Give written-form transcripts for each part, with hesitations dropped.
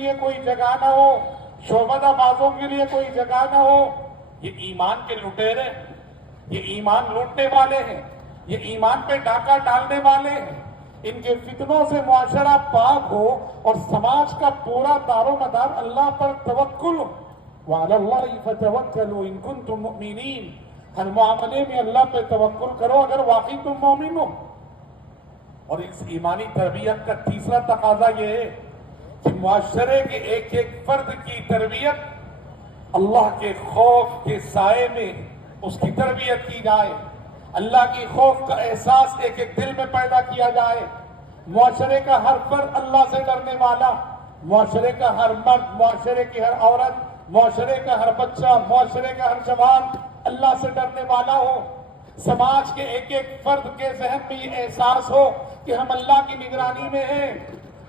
لیے کوئی جگہ نہ ہو، شعبدہ بازوں کے لیے کوئی جگہ نہ ہو۔ یہ ایمان کے لٹیرے، یہ ایمان لوٹنے والے ہیں، یہ ایمان پہ ڈاکہ ڈالنے والے ہیں۔ ان کے فتنوں سے معاشرہ پاک ہو اور سماج کا پورا دار و مدار اللہ پر توکل ہو۔ وعلی اللہ فتوکلوا ان کنتم مؤمنین، ہر معاملے میں اللہ پہ توکل کرو اگر واقعی تم مومن ہو۔ اور اس ایمانی تربیت کا تیسرا تقاضا یہ ہے کہ معاشرے کے ایک ایک فرد کی تربیت اللہ کے خوف کے سائے میں اس کی تربیت کی جائے، اللہ کی خوف کا احساس ایک ایک دل میں پیدا کیا جائے۔ معاشرے کا ہر فرد اللہ سے ڈرنے والا، معاشرے کا ہر مرد، معاشرے کی ہر عورت، معاشرے کا ہر بچہ، معاشرے کا ہر جوان اللہ سے ڈرنے والا ہو۔ سماج کے ایک ایک فرد کے ذہن میں یہ احساس ہو کہ ہم اللہ کی نگرانی میں ہیں،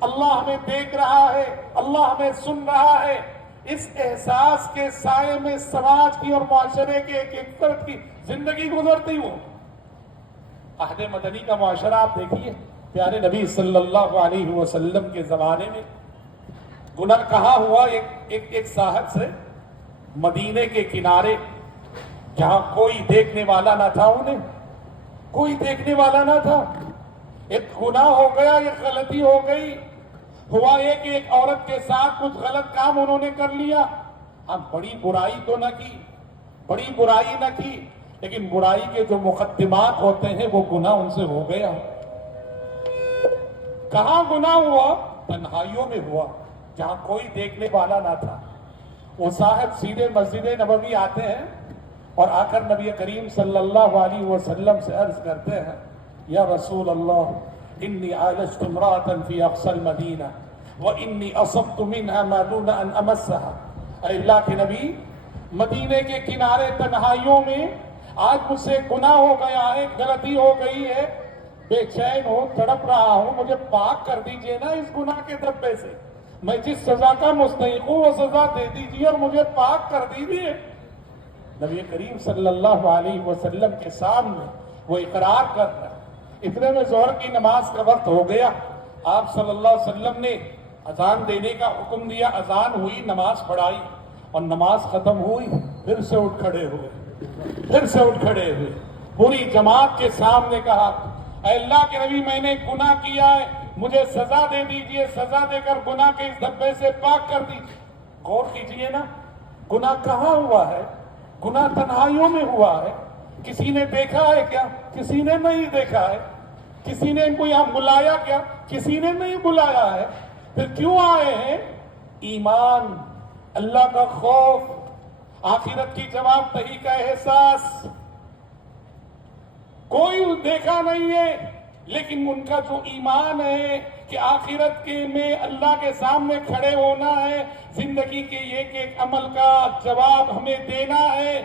اللہ ہمیں دیکھ رہا ہے، اللہ ہمیں سن رہا ہے۔ اس احساس کے سائے میں سماج کی اور معاشرے کے ایک ایک فرد کی زندگی گزرتی ہو۔ عہد مدنی کا معاشرہ آپ دیکھیے، پیارے نبی صلی اللہ علیہ وسلم کے زمانے میں گناہ کہا ہوا ایک صاحب سے مدینے کے کنارے، جہاں کوئی دیکھنے والا نہ تھا، انہیں کوئی دیکھنے والا نہ تھا، ایک گناہ ہو گیا، ایک غلطی ہو گئی، ہوا ایک عورت کے ساتھ کچھ غلط کام انہوں نے کر لیا۔ اب بڑی برائی تو نہ کی، بڑی برائی نہ کی، لیکن برائی کے جو مقدمات ہوتے ہیں وہ گناہ ان سے ہو گیا۔ کہاں گناہ ہوا؟ تنہائیوں میں ہوا، جہاں کوئی دیکھنے والا نہ تھا۔ وہ صاحب سیدھے مسجد نبوی آتے ہیں اور آ کر نبی کریم صلی اللہ علیہ وسلم سے عرض کرتے ہیں، یا رسول اللہ انی عالجت امرأة فی اقصی المدینہ وانی اصبت منها ما دون ان امسها۔ اے اللہ کے نبی، مدینے کے کنارے تنہائیوں میں آج مجھ سے گناہ ہو گیا ہے، غلطی ہو گئی ہے، بے چین ہوں، تڑپ رہا ہوں، مجھے پاک کر دیجئے نا اس گناہ کے دھبے سے، میں جس سزا کا مستحق ہوں وہ سزا دے دیجئے اور مجھے پاک کر دیجئے۔ نبی کریم صلی اللہ علیہ وسلم کے سامنے وہ اقرار کر رہا ہے۔ اتنے میں ظہر کی نماز کا وقت ہو گیا، آپ صلی اللہ علیہ وسلم نے اذان دینے کا حکم دیا، اذان ہوئی، نماز پڑھائی، اور نماز ختم ہوئی، پھر سے اٹھ کھڑے ہوئے، پھر سے اٹھ کھڑے ہوئے، پوری جماعت کے سامنے کہا، اے اللہ کے نبی، میں نے گناہ کیا ہے، مجھے سزا دے دیجئے، سزا دے کر گناہ کے اس دھبے سے پاک کر دیجئے۔ غور کیجئے نا، گناہ کہاں ہوا ہے؟ گناہ تنہائیوں میں ہوا ہے۔ کسی نے دیکھا ہے کیا؟ کسی نے نہیں دیکھا ہے۔ کسی نے ان کو یہاں بلایا کیا؟ کسی نے نہیں بلایا ہے۔ پھر کیوں آئے ہیں؟ ایمان، اللہ کا خوف، آخرت کی جواب دہی کا احساس۔ کوئی دیکھا نہیں ہے، لیکن ان کا جو ایمان ہے کہ آخرت کے میں اللہ کے سامنے کھڑے ہونا ہے، زندگی کے ایک ایک عمل کا جواب ہمیں دینا ہے،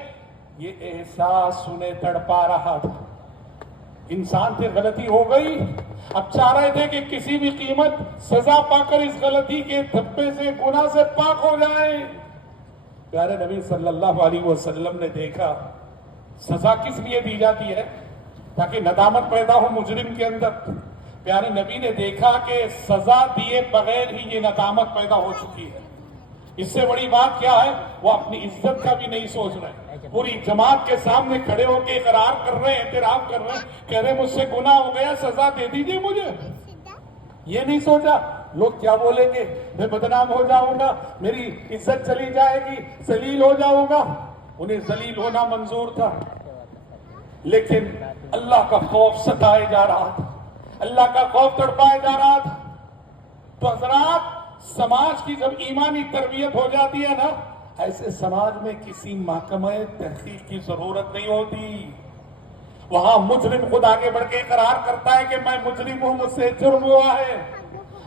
یہ احساس انہیں تڑپا رہا تھا۔ انسان سے غلطی ہو گئی، اب چاہ رہے تھے کہ کسی بھی قیمت سزا پا کر اس غلطی کے دھبے سے، گناہ سے پاک ہو جائیں۔ پیارے نبی صلی اللہ علیہ وسلم نے دیکھا سزا کس لیے دی جاتی ہے؟ تاکہ ندامت پیدا ہو مجرم کے اندر۔ پیارے نبی نے دیکھا کہ سزا دیے بغیر ہی یہ ندامت پیدا ہو چکی ہے۔ اس سے بڑی بات کیا ہے؟ وہ اپنی عزت کا بھی نہیں سوچ رہے، پوری جماعت کے سامنے کھڑے ہو کے اقرار کر رہے ہیں، اعتراف کر رہے ہیں، کہہ رہے مجھ سے گناہ ہو گیا، سزا دے دیجیے مجھے۔ یہ نہیں سوچا لوگ کیا بولیں گے، میں بدنام ہو جاؤں گا، میری عزت چلی جائے گی، ذلیل ہو جاؤں گا۔ انہیں ذلیل ہونا منظور تھا، لیکن اللہ کا خوف ستائے جا رہا تھا، اللہ کا خوف تڑپائے جا رہا تھا۔ تو حضرات، سماج کی جب ایمانی تربیت ہو جاتی ہے نا، ایسے سماج میں کسی محکمہ تحقیق کی ضرورت نہیں ہوتی۔ وہاں مجرم خود آگے بڑھ کے اقرار کرتا ہے کہ میں مجرم ہوں، مجھ سے جرم ہوا ہے۔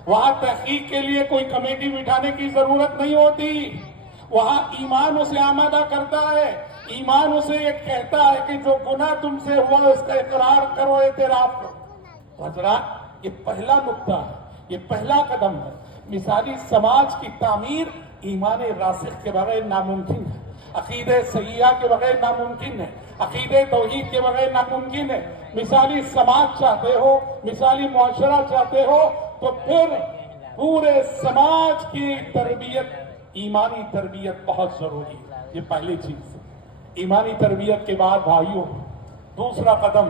وہاں تحقیق کے لیے کوئی کمیٹی بٹھانے کی ضرورت نہیں ہوتی۔ وہاں ایمان اسے آمادہ کرتا ہے، ایمان اسے یہ کہتا ہے کہ جو گناہ تم سے ہوا اس کا اقرار کرو، اعتراف کرو۔ حضرات، یہ پہلا نقطہ ہے، یہ پہلا قدم ہے۔ مثالی سماج کی تعمیر ایمان راسخ کے بغیر ناممکن ہے، عقیدہ صحیحہ کے بغیر ناممکن ہے، عقیدہ توحید کے بغیر ناممکن ہے۔ مثالی سماج چاہتے ہو، مثالی معاشرہ چاہتے ہو، تو پھر پورے سماج کی تربیت، ایمانی تربیت بہت ضروری ہے. یہ پہلی چیز. ایمانی تربیت کے بعد بھائیوں، دوسرا قدم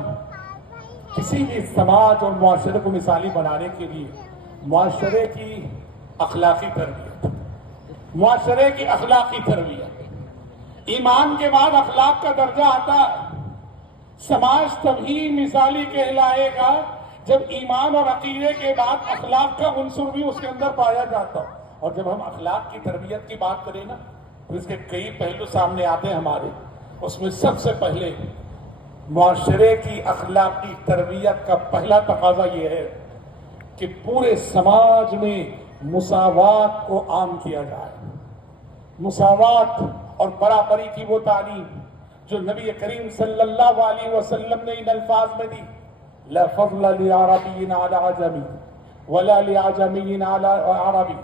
کسی بھی سماج اور معاشرے کو مثالی بنانے کے لیے معاشرے کی اخلاقی تربیت. معاشرے کی اخلاقی تربیت. ایمان کے بعد اخلاق کا درجہ آتا ہے. سماج تبھی مثالی کہلائے گا جب ایمان اور عقیدے کے بعد اخلاق کا عنصر بھی اس کے اندر پایا جاتا. اور جب ہم اخلاق کی تربیت کی بات کریں نا تو اس کے کئی پہلو سامنے آتے ہیں ہمارے. اس میں سب سے پہلے معاشرے کی اخلاقی تربیت کا پہلا تقاضا یہ ہے کہ پورے سماج میں مساوات کو عام کیا جائے. مساوات اور برابری کی وہ تعلیم جو نبی کریم صلی اللہ علیہ وسلم نے ان الفاظ میں دی. لا فضل لعربی علی عجمی ولا لعجمی علی عربی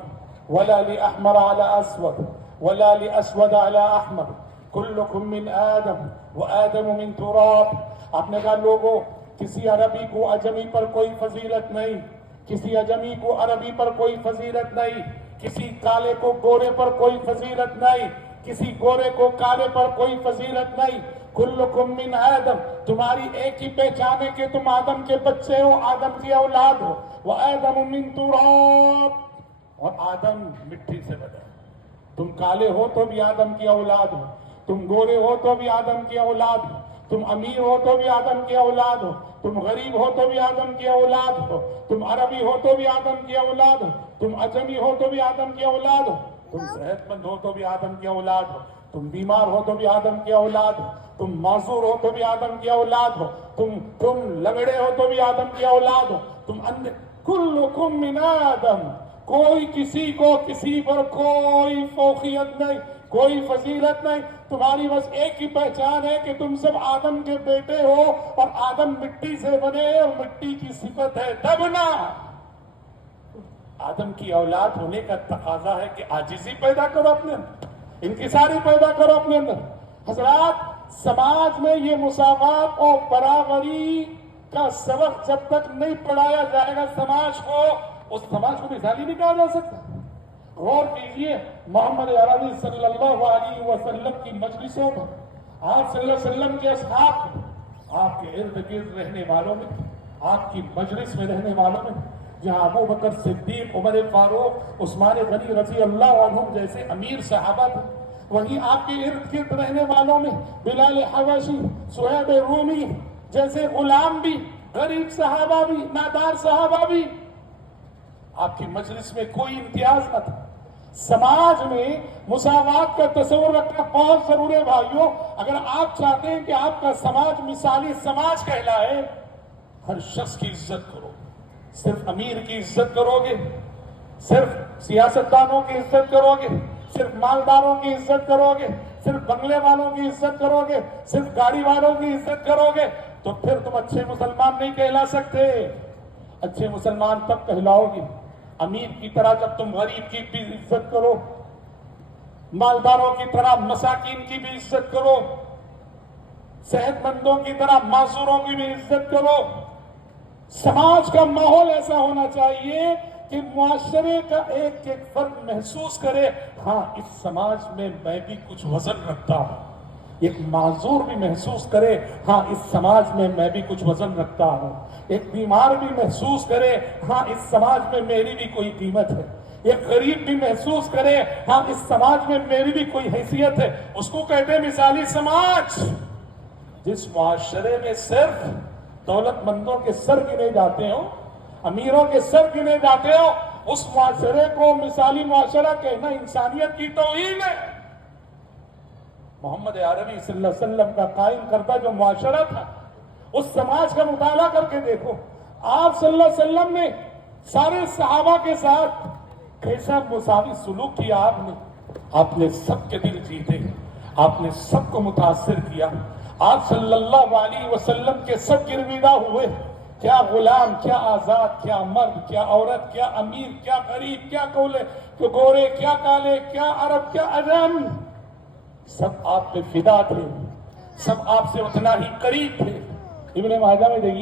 ولا لأحمر على أسود ولا لأسود على أحمر كلكم من آدم وآدم من تراب. آپ نے کہا لوگوں، کسی عربی کو عجمی پر کوئی فضیلت نہیں، کسی عجمی کو عربی پر کوئی فضیلت نہیں، کسی کالے کو گورے پر کوئی فضیلت نہیں، کسی گورے کو کالے پر کوئی فضیلت نہیں. کلکم من آدم، تمہاری ایک ہی پہچان ہے کہ تم آدم کے بچے ہو، آدم کی اولاد ہو. وآدم من تراب، اور آدم مٹی سے بنا. تم کالے ہو تو بھی آدم کی اولاد ہو، تم گورے ہو تو بھی آدم کی اولاد ہو، تم امیر ہو تو بھی آدم کی اولاد ہو، تم غریب ہو تو بھی آدم کی اولاد ہو، تم عربی ہو تو بھی آدم کی اولاد ہو، تم عجمی ہو تو بھی آدم کی اولاد ہو، تم صحت مند ہو تو بھی آدم کی اولاد ہو، تم بیمار ہو تو بھی آدم کی اولاد ہو، تم معذور ہو تو بھی آدم کی اولاد ہو، تم لنگڑے ہو تو بھی آدم کی اولاد ہو، تم اندھے. کلکم من آدم. کوئی کسی کو کسی پر کوئی فوقیت نہیں، کوئی فضیلت نہیں. تمہاری بس ایک ہی پہچان ہے کہ تم سب آدم کے بیٹے ہو، اور آدم مٹی سے بنے اور مٹی کی صفت ہے دبنا. آدم کی اولاد ہونے کا تقاضا ہے کہ عاجزی پیدا کرو اپنے اندر، انکساری پیدا کرو اپنے اندر. حضرات، سماج میں یہ مساوات اور برابری کا سبق جب تک نہیں پڑھایا جائے گا سماج کو، اس سماج کو مثالی نہیں کہا جا سکتا. غور کیجئے، محمد عربی صلی اللہ علیہ وسلم کی مجلسوں میں، آپ صلی اللہ علیہ وسلم کے اصحاب، آپ کے ارد گرد رہنے والوں میں، آپ کی مجلس میں رہنے والوں میں، جہاں ابو بکر صدیق، عمر فاروق، عثمان غنی رضی اللہ عنہم جیسے امیر صحابہ تھے، وہیں آپ کے ارد گرد رہنے والوں میں بلال حبشی، سہیب رومی جیسے غلام بھی، غریب صحابہ بھی، نادار صحابہ بھی. آپ کی مجلس میں کوئی امتیاز نہ تھا. سماج میں مساوات کا تصور رکھنا بہت ضروری ہے بھائیوں. اگر آپ چاہتے ہیں کہ آپ کا سماج مثالی سماج کہلائے، ہر شخص کی عزت کرو. صرف امیر کی عزت کرو گے، صرف سیاستدانوں کی عزت کرو گے، صرف مالداروں کی عزت کرو گے، صرف بنگلے والوں کی عزت کرو گے، صرف گاڑی والوں کی عزت کرو گے، تو پھر تم اچھے مسلمان نہیں کہلا سکتے. اچھے مسلمان تب کہلاؤ گے امیر کی طرح جب تم غریب کی بھی عزت کرو، مالداروں کی طرح مساکین کی بھی عزت کرو، صحت مندوں کی طرح معذوروں کی بھی عزت کرو. سماج کا ماحول ایسا ہونا چاہیے کہ معاشرے کا ایک ایک فرد محسوس کرے، ہاں اس سماج میں میں بھی کچھ وزن رکھتا ہوں. ایک معذور بھی محسوس کرے، ہاں اس سماج میں میں بھی کچھ وزن رکھتا ہوں. ایک بیمار بھی محسوس کرے، ہاں اس سماج میں میری بھی کوئی قیمت ہے. ایک غریب بھی محسوس کرے، ہاں اس سماج میں میری بھی کوئی حیثیت ہے. اس کو کہتے ہیں مثالی سماج. جس معاشرے میں صرف دولت مندوں کے سر گنے جاتے ہو، امیروں کے سر گنے جاتے ہو، اس معاشرے کو مثالی معاشرہ کہنا انسانیت کی توہین ہے. محمد عربی صلی اللہ علیہ وسلم کا قائم کردہ جو معاشرہ تھا، اس سماج کا مطالعہ کر کے دیکھو. آپ صلی اللہ علیہ وسلم نے سارے صحابہ کے ساتھ کیسا مساوی سلوک کیا. آپ نے سب کے دل جیتے، آپ نے سب کو متاثر کیا. آپ صلی اللہ علیہ وسلم کے سب گرویدہ ہوئے. کیا غلام، کیا آزاد، کیا مرد، کیا عورت، کیا امیر، کیا غریب، کیا گورے، کیا کالے، کیا عرب، کیا عجم، سب آپ پہ فدا تھے، سب آپ سے اتنا ہی قریب تھے. ابن ماجہ میں دیکھیے